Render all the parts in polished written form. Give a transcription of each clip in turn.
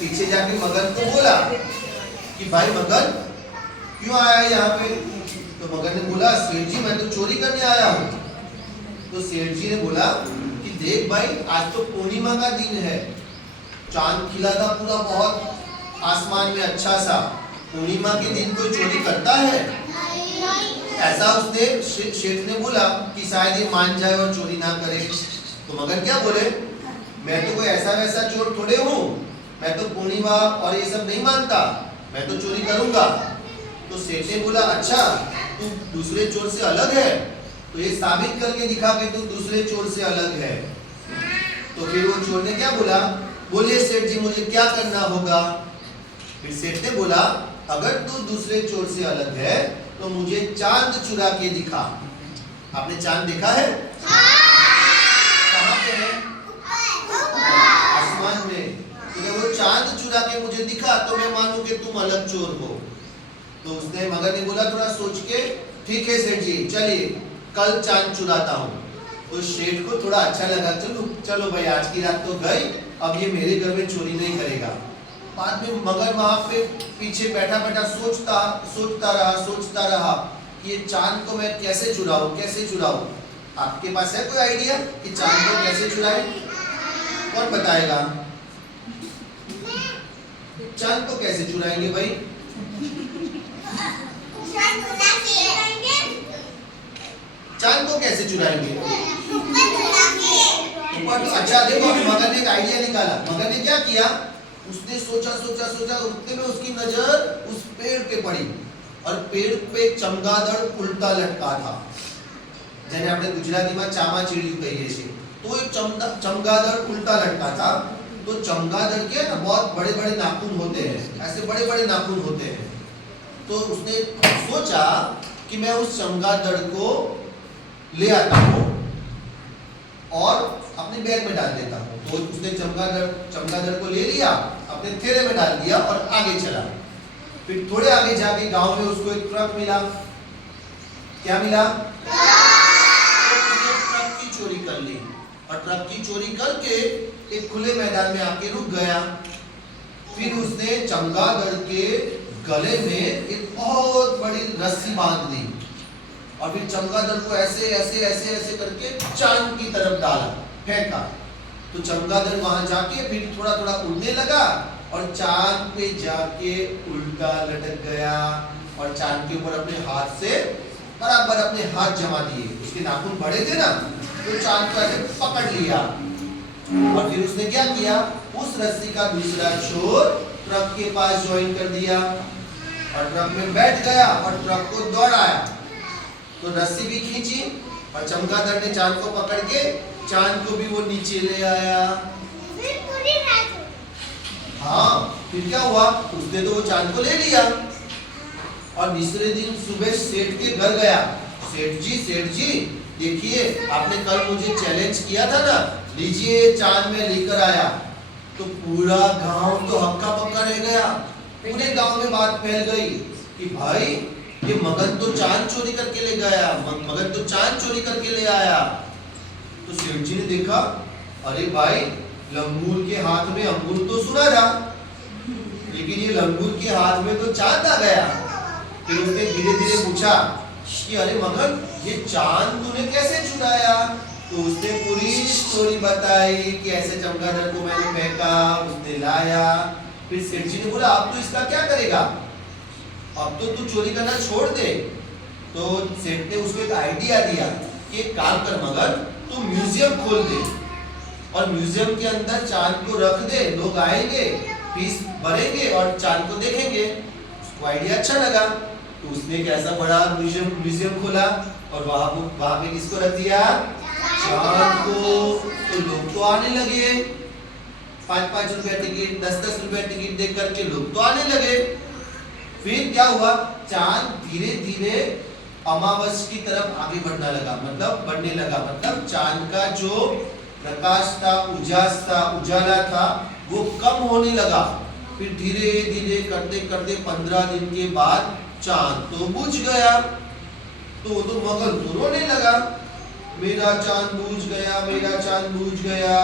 पीछे जाके मगन को बोला कि भाई मगन क्यों आया है यहाँ पे? तो मगन ने बोला सेठ जी मैं तो चोरी करने आया हूँ। तो सेठ जी ने बोला कि देख भाई आज तो पूर्णिमा का दिन है, चांद खिला था पूरा बहुत आसमान में अच्छा सा, पूर्णिमा के दिन कोई चोरी करता है? ऐसा उसने शेठ ने बोला कि शायद ये मान जाए और चोरी ना करे। तो मगन क्या बोले, मैं तो कोई ऐसा वैसा चोर थोड़े हूँ, मैं तो पूर्णिमा और ये सब नहीं मानता, मैं तो चोरी करूंगा। तो सेठ ने बोला अच्छा तू दूसरे चोर से अलग है, तो ये साबित करके दिखा कि तू दूसरे चोर से अलग है। तो फिर वो चोर ने क्या बोला, बोलिए सेठ जी मुझे क्या करना होगा? फिर सेठ ने बोला अगर तू दूसरे चोर से अलग है तो मुझे चांद चुरा के दिखा। आपने चांद देखा है? कहाँ पे है? आसमान में। तो वो चांद चुरा के मुझे दिखा तो मैं मानूं कि तुम अलग चोर हो। तो उसने मगर ने बोला थोड़ा सोच के, ठीक है सेठ जी चलिए कल चांद चुराता हूँ। तो सेठ को थोड़ा अच्छा लगा, चलो चलो भाई आज की रात तो गई, अब ये मेरे घर में चोरी नहीं करेगा। बाद में मगर वहां पे पीछे बैठा बैठा सोचता रहा कि ये चांद को मैं कैसे चुराऊं। आपके पास है कोई आइडिया कि चांद को कैसे चुराए? कौन बताएगा? चांद को कैसे चुराएंगे भाई? चांद को कैसे चुराएंगे? अच्छा देखो मगर ने एक आइडिया निकाला। मगर ने क्या किया, उसने सोचा उतने में उसकी नजर उस पेड़ पे पड़ी और पेड़ पे चमगादड़ उल्टा लटका था, જેને આપણે ગુજરાતીમાં ચામા ચીડિયું કહીએ છીએ। तो एक चमगादड़ उल्टा लटका था। तो चमगादड़ के ना बहुत बड़े बड़े नाखून होते हैं, ऐसे बड़े बड़े नाखून होते हैं। तो उसने सोचा कि मैं उस चमगादड़ को ले आता हूँ और अपने बैग में डाल देता हूँ। तो उसने चमगादड़ को ले लिया, अपने थैले में डाल दिया और आगे चला। फिर थोड़े आगे जाके गांव में उसको एक ट्रक मिला। क्या मिला? उसने ट्रक की चोरी कर ली और ट्रक की चोरी करके एक खुले मैदान में आके रुक गया। फिर उसने चमगादड़ के गले में एक बहुत बड़ी रस्सी बांध दी और फिर चमगादड़ को ऐसे करके चांद की तरफ डाला, फेंका। तो चमगादड़ वहां जाके फिर थोड़ा उड़ने लगा और चांद पे जाके उल्टा लटक गया और चांद के ऊपर अपने हाथ से बराबर अपने हाथ जमा दिए। उसके नाखून बड़े थे ना, तो चांद को ऐसे पकड़ लिया और फिर उसने क्या किया, उस रस्सी का दूसरा छोर ट्रक के पास ज्वाइन कर दिया और ट्रक में बैठ गया और ट्रक को दौड़ाया। तो रस्सी भी खींची और चमगादड़ ने चांद को पकड़ के चांद को भी वो नीचे ले आया। हाँ, फिर क्या हुआ, उसने तो वो चांद को ले लिया और दूसरे दिन सुबह सेठ के घर गया। सेठ जी देखिए आपने कल मुझे चैलेंज किया था ना, लीजिए चांद में लेकर आया। तो पूरा गांव तो हक्का बक्का रह गया। पूरे गांव में बात फैल गई कि भाई ये मगन तो चांद चोरी करके ले गया, मगन तो चांद चोरी करके ले आया। तो सेठ जी ने देखा, अरे भाई लंगूर के हाथ में अंगूर तो सुना था, लेकिन ये लंगूर के हाथ में तो चांद आ गया। फिर उसने धीरे धीरे पूछा कि अरे मगन ये चांद तूने कैसे चुराया? तो उसने पूरी स्टोरी बताई कि ऐसे चमगादड़ को मैंने फेंका, उसने लाया। फिर सेठ जी ने बोला अब तू इसका क्या करेगा, अब तो तू चोरी करना छोड़ दे। तो सेठ ने उसको एक आइडिया दिया कि एक काम कर मगन, तू म्यूजियम खोल दे और म्यूजियम के अंदर चांद को रख दे, लोग आएंगे, फीस भरेंगे और चांद को देखेंगे। उसको आइडिया अच्छा लगा तो उसने एक ऐसा बड़ा म्यूजियम खोला और वहां पे किसको रख दिया, चांद को। तो लोग तो आने लगे, 5-5 रुपया टिकट, 10-10 रुपया टिकट दे करके लोग तो आने लगे। फिर क्या हुआ, चांद धीरे धीरे अमावस की तरफ आगे बढ़ने लगा। मतलब चांद का जो प्रकाश था, उजाला था वो कम होने लगा। फिर धीरे धीरे करते 15 दिन के बाद चांद तो बुझ गया। तो मगन तो रोने लगा, मेरा चांद बुझ गया,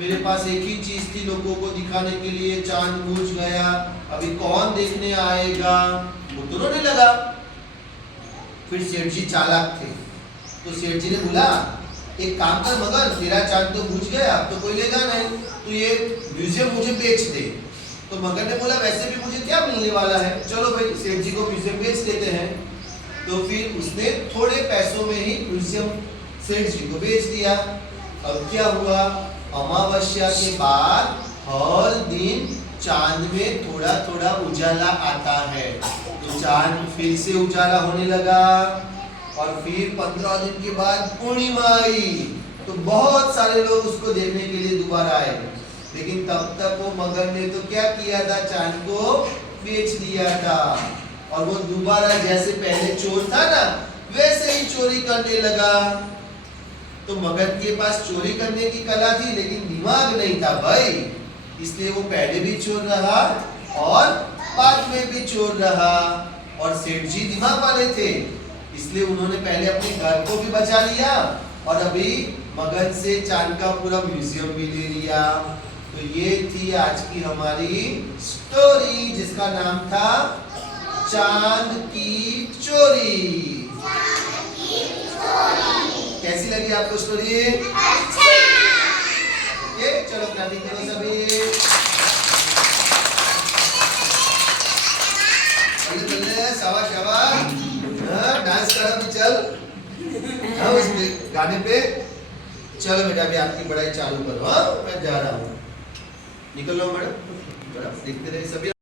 मेरे पास एक ही चीज थी लोगों को दिखाने के लिए, चांद बुझ गया, अभी कौन देखने आएगा, वो तो रोने लगा। फिर सेठ जी चालाक थे, तो सेठ जी ने बोला एक काम कर मगर, तेरा चांद तो बुझ गया, अब तो कोई लेगा नहीं, तो ये म्यूजियम मुझे बेच दे। तो मगर ने बोला वैसे भी मुझे क्या मिलने वाला है, चलो भाई सेठ जी को म्यूजियम बेच देते हैं। तो फिर उसने थोड़े पैसों में ही म्यूजियम सेठ जी को बेच दिया। अब क्या हुआ, अमावस्या के बाद हर दिन चांद में थोड़ा थोड़ा उजाला आता है, तो चांद फिर से उजाला होने लगा। और फिर 15 दिन के बाद पूर्णिमा आई, तो बहुत सारे लोग उसको देखने के लिए दोबारा आए। लेकिन तब तक वो मगर ने तो क्या किया था, चांद को बेच दिया था। और वो दोबारा जैसे पहले चोर था ना, वैसे ही चोरी करने लगा। तो मगर के पास चोरी करने की कला थी, लेकिन दिमाग नहीं था भाई, इसलिए वो पहले भी चोर रहा और बाद में भी चोर रहा। और सेठ जी दिमाग वाले थे, इसलिए उन्होंने पहले अपने घर को भी बचा लिया और अभी मगन से चांद का पूरा म्यूजियम भी ले लिया। तो ये थी आज की हमारी स्टोरी, जिसका नाम था चांद की चोरी। कैसी लगी आपको स्टोरी? अच्छा। ओके, चलो क्लैपिंग करो सभी। बल्ले शाबाश शाबाश, डांस करो भी चल। उस गाने पे चलो बेटा, अभी आपकी पढ़ाई चालू करो। मैं जा रहा हूँ, निकल लो मैडम, देखते रहे सभी।